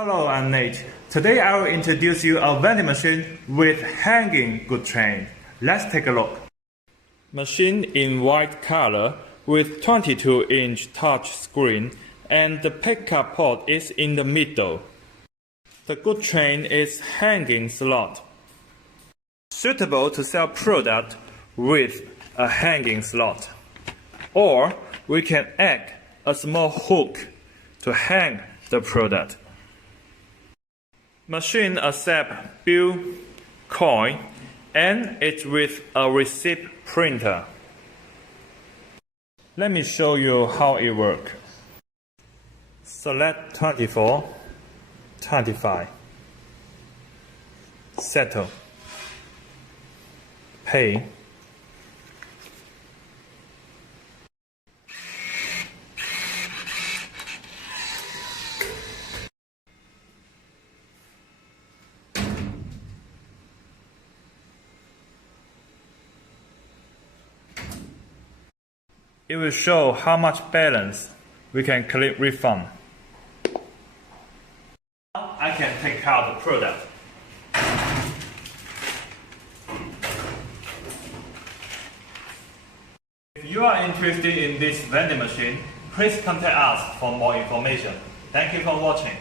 Hello, I'm Nate. Today I will introduce you a vending machine with hanging goods train. Let's take a look. Machine in white color with 22-inch touch screen and the pickup port is in the middle. The goods train is hanging slot, suitable to sell product with a hanging slot. Or we can add a small hook to hang the product. Machine accepts bill, coin, and it's with a receipt printer. Let me show you how it works. Select 24, 25. Settle. Pay. It will show how much balance. We can click refund. I can take out the product. If you are interested in this vending machine, please contact us for more information. Thank you for watching.